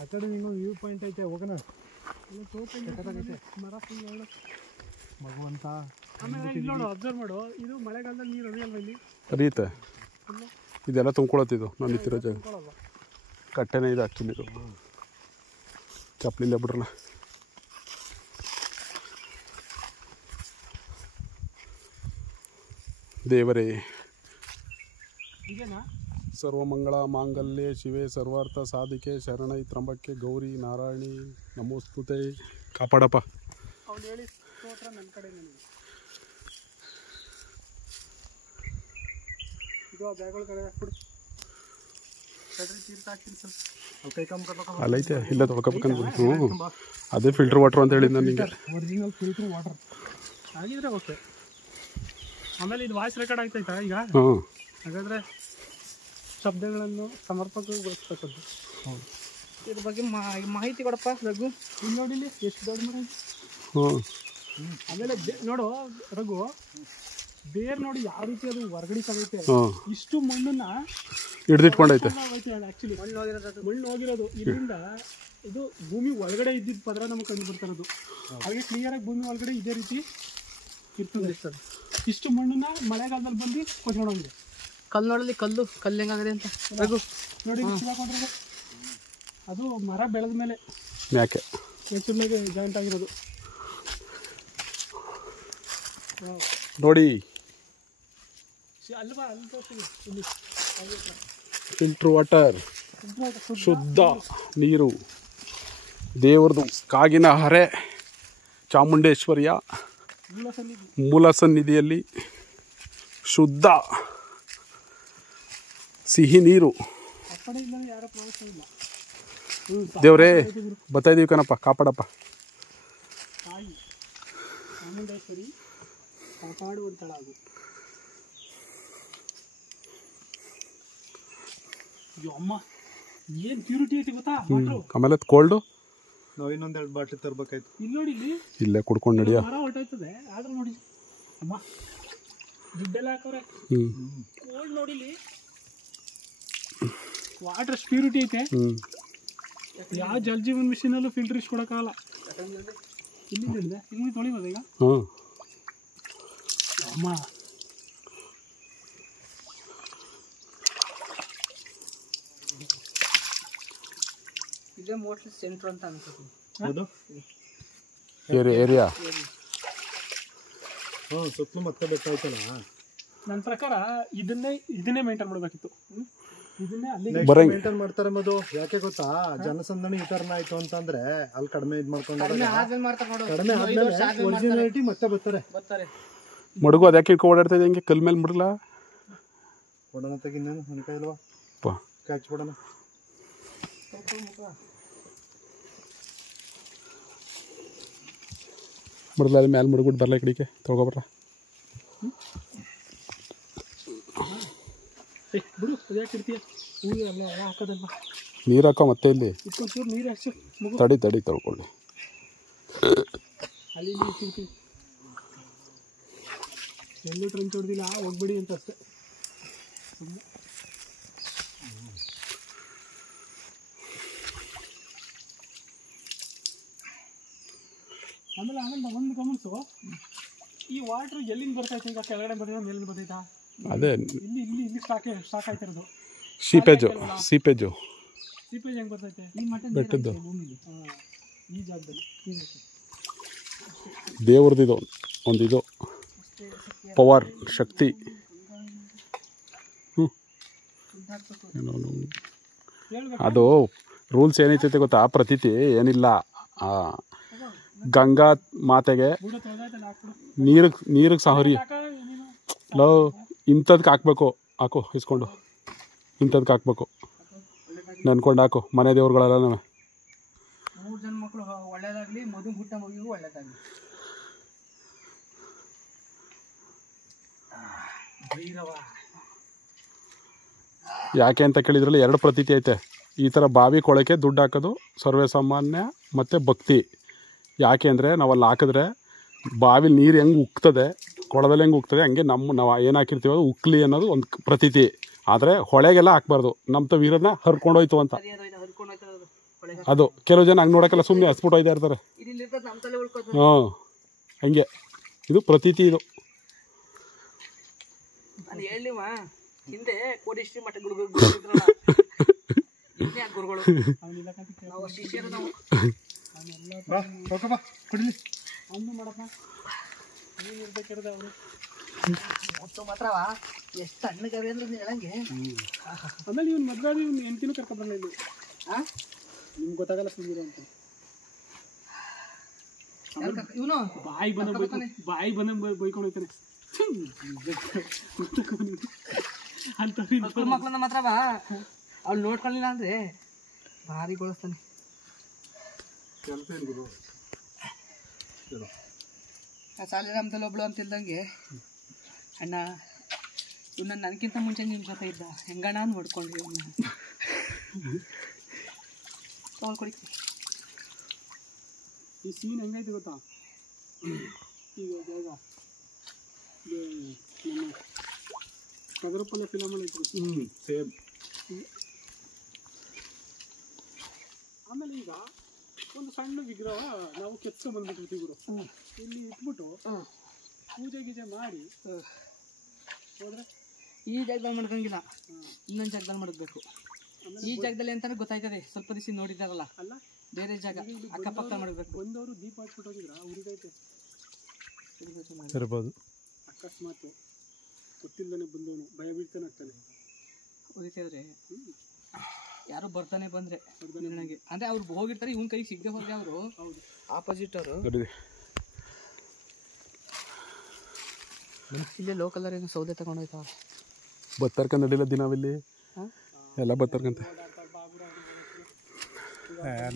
ಆ ಕಡೆ ನಿಂಗೆ ವ್ಯೂ ಪಾಯಿಂಟ್ ಐತೆ ಹೋಗೋಣ. ಮರ ಫುಲ್ ಭಗವಂತ. ಆಮೇಲೆ ಇಲ್ಲಿ ನೋಡು, ಅಬ್ಸರ್ವ್ ಮಾಡು, ಇದು ಮಳೆಗಾಲದಲ್ಲಿ ನೀರು ಹರಿಯಲ್ವ ಇಲ್ಲಿ? ಹರಿಯುತ್ತೆ. ಇದೆಲ್ಲ ತುಂಬ್ಕೊಳತ್ತಿದ್ದು ನಾನು ನಿಂತಿರೋ ಜಾಗ. ಕಟ್ಟೆನೇ ಇದೆ ಆ್ಯಕ್ಚುಲಿ. ಇದು ಚಪ್ಪಲಿಲ್ಲ ಬಿಡ್ರಲ್ಲ. ದೇವರೇ ಸರ್ವಮಂಗಳ ಮಾಂಗಲ್ಯೆ ಶಿವೆ ಸರ್ವಾರ್ಥ ಸಾಧಿಕೆ ಶರಣೈ ತ್ರಂಬಕ್ಕೆ ಗೌರಿ ನಾರಾಯಣಿ ನಮೋಸ್ತುತೆ. ಕಾಪಾಡಪ್ಪ. ಅಲ್ಲೈತೆ ಇಲ್ಲ ತೊಳ್ಕೊಬೇಕಂದ್ರೆ. ಅದೇ ಫಿಲ್ಟರ್ ವಾಟರ್ ಅಂತ ಹೇಳಿದ್ದು ನನಗೆ. ಒರಿಜಿನಲ್ ಫಿಲ್ಟರ್ ವಾಟರ್ ಆಗಿದ್ರೆ ಓಕೆ. ಆಮೇಲೆ ಇದು ವಾಯ್ಸ್ ರೆಕಾರ್ಡ್ ಆಗ್ತೈತಾ ಈಗ? ಹಾಗಾದರೆ ಶಬ್ದಗಳನ್ನು ಸಮರ್ಪಕಗೊಳಿಸ್ಬೇಕಂತ. ಇದ್ರ ಬಗ್ಗೆ ಮಾಹಿತಿ ಕೊಡಪ್ಪ ರಘು. ಇಲ್ಲಿ ನೋಡಿಲಿ ಎಷ್ಟು ದೊಡ್ಡ ಮರ. ಆಮೇಲೆ ನೋಡು ರಘು, ಬೇರ್ ನೋಡಿ ಯಾವ ರೀತಿ ಅದು ಹೊರಗಡೆ ತಗೈತೆ. ಇಷ್ಟು ಮಣ್ಣನ್ನ ಹಿಡಿದಿಟ್ಕೊಂಡೈತೆ ಆ್ಯಕ್ಚುಲಿ. ಮಣ್ಣು ಹೋಗಿರೋದು ಇಲ್ಲಿಂದ ಇದು ಭೂಮಿ ಒಳಗಡೆ ಇದ್ದಿದ್ದ ಪದರ ನಮ್ಗೆ ಕಂಡು ಬರ್ತಾ ಇರೋದು. ಹಾಗೆ ಕ್ಲಿಯರಾಗಿ ಭೂಮಿ ಒಳಗಡೆ ಇದೇ ರೀತಿ ಇರ್ತದೆ. ಇಷ್ಟು ಮಣ್ಣನ್ನ ಮಳೆಗಾಲದಲ್ಲಿ ಬಂದು ಕೊಚ್ಕೊಂಡೋಗಿದೆ. ಕಲ್ಲು ನೋಡಲಿ, ಕಲ್ಲು ಹೆಂಗಾಗಿದೆ ಅಂತ ರಘು ನೋಡಿ. ಅದು ಮರ ಬೆಳೆದ ಮೇಲೆ ಯಾಕೆ ನ್ಯಾಚುರಲ್ಲಾಗಿ ಜಾಯಿಂಟ್ ಆಗಿರೋದು ನೋಡಿ ಅಲ್ವಾ? ಅಲ್ಲಿ ತೋರಿಸ್ತೀನಿ. ಫಿಲ್ಟರ್ ವಾಟರ್, ಶುದ್ಧ ನೀರು, ದೇವ್ರದ್ದು ಕಾಗಿನ ಹರೆ ಚಾಮುಂಡೇಶ್ವರಿಯ ಮೂಲ ಸನ್ನಿಧಿಯಲ್ಲಿ ಶುದ್ಧ ಸಿಹಿ ನೀರು. ದೇವ್ರೇ ಬರ್ತಾ ಇದೀವಿ ಕಣಪ್ಪ, ಕಾಪಾಡಪ್ಪ. ಚಾಮುಂಡೇಶ್ವರಿ ಕಾಪಾಡುವಂತಳಾಗು. ಅಮ್ಮ ಏನು ಪ್ಯೂರಿಟಿ ಐತಿ ಗೊತ್ತಾ? ಆಮೇಲೆ ಕೋಲ್ಡು ನಾವು ಇನ್ನೊಂದೆರಡು ಬಾಟ್ಲಿ ತರಬೇಕಾಯ್ತು. ಇಲ್ಲಿ ನೋಡಿ, ಇಲ್ಲಿ ಇಲ್ಲೇ ಕುಡ್ಕೊಂಡು ನಡಿಯ ಮರ ಹೊರಟೋಯ್ತದೆ. ಆದ್ರೂ ನೋಡಿ ಅಮ್ಮ ದುಡ್ಡೆಲ್ಲ ಹಾಕವ್ರೆ. ಕೋಲ್ಡ್ ನೋಡಿಲಿ, ವಾಟರ್ ಎಷ್ಟು ಪ್ಯೂರಿಟಿ ಐತೆ. ಯಾವ ಜಲ್ ಜೀವನ್ ಮಿಷಿನಲ್ಲೂ ಫಿಲ್ಟರ್ ಇಸ್ಕೊಡಕ್ಕಾಗಲ್ಲ. ಇಲ್ಲಿ ಹೇಳಿದೆ ಇಲ್ಲಿ ತೊಳಿಬೋದು ಈಗ. ಅಮ್ಮ ಇದೇ ಮೋಸ್ಟ್ಲಿ ಸೆಂಟ್ರ್ ಅಂತ ಅನ್ಸುತ್ತೆ. ಹೌದು, ಏರಿಯಾ ಸುತ್ತಲೂ ಮತ್ತೆ ಬೆಟ್ಟ ಆಯ್ತಲ್ಲ. ನನ್ನ ಪ್ರಕಾರ ಇದನ್ನೇ ಮೇಂಟೈನ್ ಮಾಡಬೇಕಿತ್ತು. ಇದನ್ನೇ ಅಲ್ಲಿ ಮೇಂಟೈನ್ ಮಾಡ್ತಾರೆ. ಮದು ಯಾಕೆ ಗೊತ್ತಾ? ಜನಸಂದಣಿ ಈ ಥರನ ಆಯ್ತು ಅಂತಂದ್ರೆ ಅಲ್ಲಿ ಕಡಿಮೆ ಇದು ಮಾಡ್ಕೊಂಡು ಕಡಿಮೆ ಆದ್ಮೇಲೆ ಒರಿಜಿನಾಲಿಟಿ ಮತ್ತೆ ಬರ್ತಾರೆ. ಮಡುಗು ಅದಕ್ಕೆ ಇಟ್ಕೊ ಓಡಾಡ್ತಾ ಇದೆ. ಹಿಂಗೆ ಕಲ್ ಮೇಲೆ ಮುಡಲ್ಲ ಓಡೋಣ. ತೆಗಿನೇನು ಅನ್ಕಾಯಿ ಇಲ್ವಾ? ಕ್ಯಾಚ್ ಬಿಡೋಣ. ಮುಡ್ದ ಅದು ಮ್ಯಾಲೆ ಮುಡ್ಬಿಟ್ಟು ಬರಲ್ಲ. ಕಡೆಗೆ ತೊಗೊಬರ್ರ ನೀರು ಹಾಕೋ. ಮತ್ತೆ ಇಲ್ಲಿ ತಡಿ ತೊಳ್ಕೊಳ್ಳಿ. ಎಲ್ಲೂ ಟ್ರೆಂಚ್ ಹೊಡೆದಿಲ್ಲ, ಹೋಗ್ಬಿಡಿ ಅಂತ ಅಷ್ಟೇ. ಆಮೇಲೆ ಒಂದು ಗಮನಿಸು, ಈ ವಾಟ್ರ್ ಎಲ್ಲಿಂದ ಬರ್ತೈತೆ? ಈಗ ಕೆಳಗಡೆ ಬರ್ತೈತೆ, ಮೇಲಿಂದ ಬರ್ತೈತಾ? ಅದೇ ಇಲ್ಲಿ ಸ್ಟಾಕ್ ಆಯ್ತಿರೋದು. ಸೀಪೇಜು ಹೆಂಗೆ ಬರ್ತೈತೆ? ಈ ಮಟ್ಟ ಬೆಟ್ಟದ್ದು ಭೂಮಿಲಿ, ಈ ಜಾಗದಲ್ಲಿ ದೇವ್ರದ್ದು ಒಂದು ಪವರ್ ಶಕ್ತಿ. ಅದು ರೂಲ್ಸ್ ಏನೈತೈತೆ ಗೊತ್ತಾ? ಪ್ರತೀತಿ ಏನಿಲ್ಲ. ಗಂಗಾ ಮಾತೆಗೆ ನೀರಿಗೆ ಸಹರಿ ಇಂಥದ್ಕೆ ಹಾಕ್ಬೇಕು. ಹಾಕು ಇಸ್ಕೊಂಡು ಇಂಥದ್ಕೆ ಹಾಕ್ಬೇಕು. ನೆನ್ಕೊಂಡು ಹಾಕು. ಮನೆ ದೇವ್ರುಗಳೆಲ್ಲ 3 ಜನ ಮಕ್ಕಳು ಒಳ್ಳೇದಾಗಲಿ, ಮದುವೆ ಹುಟ್ಟ ಮಗುವಿಗೂ ಒಳ್ಳೇದಾಗಲಿ. ಯಾಕೆ ಅಂತ ಕೇಳಿದ್ರಲ್ಲಿ 2 ಪ್ರತೀತಿ ಐತೆ. ಈ ಥರ ಬಾವಿ ಕೊಳಕ್ಕೆ ದುಡ್ಡು ಹಾಕೋದು ಸರ್ವೇ ಸಾಮಾನ್ಯ ಮತ್ತು ಭಕ್ತಿ. ಯಾಕೆ ಅಂದರೆ ನಾವಲ್ಲಿ ಹಾಕಿದ್ರೆ ಬಾವಿಲಿ ನೀರು ಹೆಂಗೆ ಉಕ್ತದೆ, ಕೊಳದಲ್ಲಿ ಹೆಂಗೆ ಉಕ್ತದೆ, ಹಂಗೆ ನಾವು ಏನು ಹಾಕಿರ್ತೀವಿ ಅದು ಉಕ್ಲಿ ಅನ್ನೋದು ಒಂದು ಪ್ರತೀತಿ. ಆದರೆ ಹೊಳೆಗೆಲ್ಲ ಹಾಕ್ಬಾರ್ದು, ನಮ್ಮ ತವ ಇರೋದನ್ನ ಹರ್ಕೊಂಡೋಯ್ತು ಅಂತ. ಅದು ಕೆಲವು ಜನ ಹಂಗೆ ನೋಡೋಕ್ಕೆಲ್ಲ ಸುಮ್ಮನೆ ಹಸ್ಬಿಟ್ಟು ಹೋಯ್ತಾ ಇರ್ತಾರೆ. ಹಾಂ, ಹಂಗೆ ಇದು ಪ್ರತೀತಿ. ಇದು ಎಷ್ಟು ಹಣ್ಣುಗವೆ ಅಂದ್ರೆ ಹೇಳಂಗೆ. ಆಮೇಲೆ ಇವ್ನು ಮದ್ವೆ ಇವ್ನು ಹೆಂಡ್ತಿನೂ ಕರ್ಕೊಂಡ್ಬರಲ್ಲ ಇಲ್ಲಿ. ನಿಮ್ಗೆ ಗೊತ್ತಾಗಲ್ಲ ಸುಂದಿರ ಅಂತ. ಇವನು ಬಾಯಿ ಬಂದ ಬೈಕೊಂಡು ಹೋಗ್ತಾನೆ ಅಂತ ಮಕ್ಕಳನ್ನ ಮಾತ್ರ ಅವ್ಳು ನೋಡ್ಕೊಳ್ಳಿಲ್ಲ ಅಂದ್ರೆ ಭಾರಿ ಗೊಳಿಸ್ತಾನೆ. ಸಾಲಿರಾಮದಲ್ಲಿ ಒಬ್ಳು ಅಂತ ಇಲ್ದಂಗೆ ಅಣ್ಣ ಇವ್ನ ನನಗಿಂತ ಮುಂಚೆ ನಿಮ್ಮ ಜೊತೆ ಇದ್ದ, ಹೆಂಗಣ್ಣ ನೋಡ್ಕೊಂಡ್ರಿ ಇವನ್ನ ತೊಗೊಳ್ಕೊಡಿ. ಈ ಸೀನ್ ಹೆಂಗೈತೆ ಗೊತ್ತಾ, ಈಗ ಜಾಗ ನಮ್ಮ ಕದರಪಲ್ಲೆ ಫಿಲಮಲ್ಲಿ ಐತೆ ಸೇಮ್. ಆಮೇಲೆ ಈಗ ಒಂದು ಸಣ್ಣ ವಿಗ್ರಹ ನಾವು ಕೆತ್ಕೊಂಡ್ಬಂದ್ಬಿಟ್ಟಿರ್ತೀವಿ ಗುರು, ಇಲ್ಲಿ ಇಟ್ಬಿಟ್ಟು ಪೂಜೆ ಗೀಜೆ ಮಾಡಿ ಹೋದ್ರೆ ಈ ಜಾಗದಲ್ಲಿ ಮಾಡ್ಕೊಂಗಿಲ್ಲ, ಇನ್ನೊಂದು ಜಾಗದಲ್ಲಿ ಮಾಡಬೇಕು. ಈ ಜಾಗದಲ್ಲಿ ಅಂತಾನೆ ಗೊತ್ತಾಯ್ತದೆ, ಸ್ವಲ್ಪ ದಿವಸ ನೋಡಿದಾರಲ್ಲ ಅಲ್ಲ, ಬೇರೆ ಜಾಗ ಅಕ್ಕಪಕ್ಕ ಮಾಡಬೇಕು. ಬಂದವರು ದೀಪ ಹಚ್ಬಿಟ್ಟು ಹೋಗಿದ್ರ ಉರಿದೈತೆ ಇರ್ಬೋದು. ಅಕಸ್ಮಾತ್ ಗೊತ್ತಿಲ್ಲದೇ ಬಂದವನು ಭಯ ಬೀಳ್ತಾನೆ ಆಗ್ತಾನೆ. ಉರಿತಿದ್ರೆ ಯಾರು ಬರ್ತಾನೆ ಬಂದ್ರೆ ನನಗೆ ಅಂದ್ರೆ ಅವ್ರು ಹೋಗಿರ್ತಾರೆ, ಇವನ್ ಕೈ ಸಿಗದೆ ಹೋದ್ರೆ ಅವರು ಆಪೋಸಿಟ್ ಅವರು ಇಲ್ಲೇ ಲೋಕಲ್ ಏನೋ ಸೌದೆ ತಗೊಂಡೋಯ್ತಾವ. ಬತ್ತರ್ಕ ನಡಿಲ್ಲ ದಿನಾವಿಲ್ಲಿ ಎಲ್ಲ ಬತ್ತರ್ಕಂತ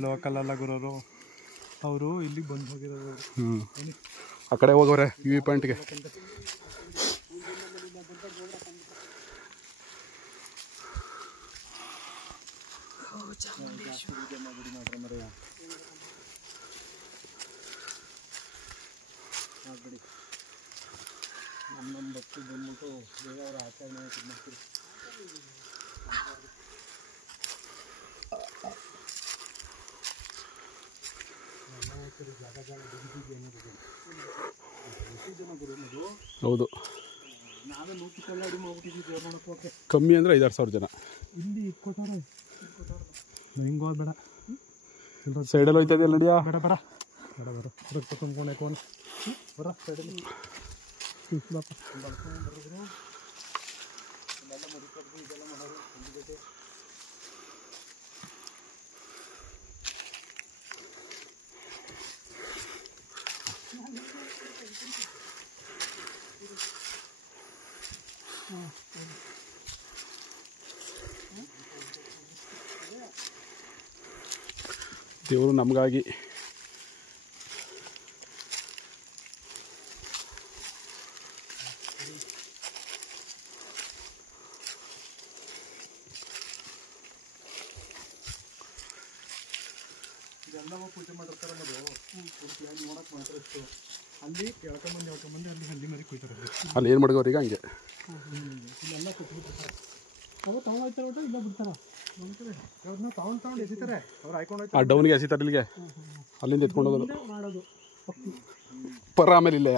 ಲೋಕಲ್ ಅಲ್ಲ ಗುರೋರು, ಅವರು ಇಲ್ಲಿಗೆ ಬಂದು ಹೋಗಿರೋದು. ಆ ಕಡೆ ಹೋಗೋರೆ ವ್ಯೂ ಪಾಯಿಂಟ್ಗೆ. ನಮ್ಮ ಭಕ್ತಿ ಬಂದ್ಬಿಟ್ಟು ದೇವರ ಆಚರಣೆ ಮಾಡ್ತೀವಿ. ಹೌದು, ನಾವೇ 100 ಕಲ್ಲಾಡಿ ಮಾಡ್ಬಿಟ್ಟಿದ್ವಿ ದೇವ್ರ ನೋಡೋಕೆ. ಕಮ್ಮಿ ಅಂದರೆ 5,000 ಜನ ಇಲ್ಲಿ ಇಟ್ಕೊಟ್ಟಾರೆ. ಹಿಂಗೆ ಹೋಗ್ಬೇಡ, ಸೈಡಲ್ಲಿ ಹೋಯ್ತಾ ಇದೆಯಲ್ಲ ನಡಿಯಾ. ಬೇಡ ಬೇಡ ಬೇಡ ಬರ ರಕ್ತ ತುಂಬ್ಕೊಂಡೆ ಕೋನ್ ಬರ ಸೈಡಲ್ಲಿ ಬಾಪ ಬಳ್ಕೊಂಡು ಬರೋದ್ರು ಎಲ್ಲ ಮಡಿಕೊಟ್ಟು ಇದೆಲ್ಲ ಮಾಡೋರು ಒಂದು ಜೊತೆ. ದೇವರು ನಮಗಾಗಿ ಇದೆಲ್ಲವೂ ಪೂಜೆ ಮಾಡಿರ್ತಾರೆ. ಪೂರ್ತಿ ಅಲ್ಲಿ ನೋಡಕ್ಕೆ ಮಾತ್ರ ಇಷ್ಟು ಅಲ್ಲಿ ಎಳ್ಕೊಂಬಂದು ಅಲ್ಲಿ ಹಂದಿ ಮರಿ ಕುಯ್ತಾರೆ. ಅಲ್ಲಿ ಏನು ಮಾಡ್ಕೋರು ಈಗ ಹಂಗೆ ಇಲ್ಲೆಲ್ಲ ಕುಟ್ಬಿಟ್ಟಿರ್ತಾರೆ. ಅವು ತಗೊಂಡೋಗ್ತಾರೆ ಒಟ್ಟು ಇಲ್ಲ ಬಿಡ್ತಾರೆ. ಅವ್ರನ್ನ ತಗೊಂಡು ಎಸಿತಾರೆ, ಅವ್ರು ಹಾಕೊಂಡು ಆ ಡೌನ್ಗೆ ಎಸಿತಾರೆ ಇಲ್ಲಿಗೆ, ಅಲ್ಲಿಂದ ಎತ್ಕೊಂಡು ಹೋಗೋದು ಮಾಡೋದು ಪರ. ಆಮೇಲೆ ಇಲ್ಲ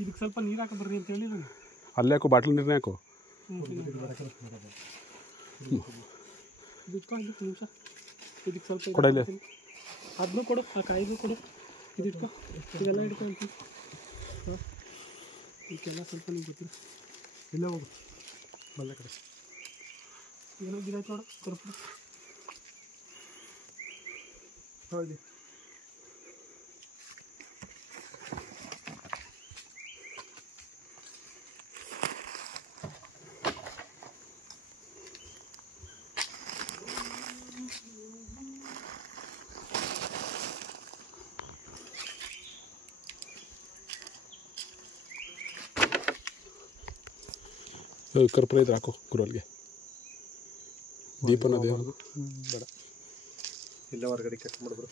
ಇದಕ್ಕೆ ಸ್ವಲ್ಪ ನೀರು ಹಾಕಿ ಬರ್ರಿ ಅಂತ ಹೇಳಿ ಅಲ್ಲೇ ಹಾಕು, ಬಾಟ್ಲ್ ನೀರನ್ನೇ ಹಾಕು. ಇದಕ್ಕೆ ನಿಮಿಷ ಇದಕ್ಕೆ ಸ್ವಲ್ಪ ಕೊಡಲಿ, ಅದನ್ನೂ ಕೊಡು, ಆ ಕಾಯಿಗೂ ಕೊಡು. ಇದಿಟ್ಕೊ, ಇದೆಲ್ಲ ಹಿಡ್ಕೊ ಅಂತೀನಿ. ಇದಕ್ಕೆಲ್ಲ ಸ್ವಲ್ಪ ನಿಮ್ಗೆ ಗೊತ್ತಿಲ್ಲ. ಇಲ್ಲ ಹೋಗು ಬಲ್ಲ ಕಡೆ ಏನೋ ಗಿಡ ನೋಡು ಕರ್ಪು. ಹೌದು ಕರ್ಪೂರ ಇದ್ರೆ ಹಾಕು ಗುರುವಲ್ಗೆ. ದೀಪನ ದೇವರು ಬೇಡ, ಇಲ್ಲ ಹೊರಗಡೆ ಕಟ್ ಮಾಡಿದ್ರು.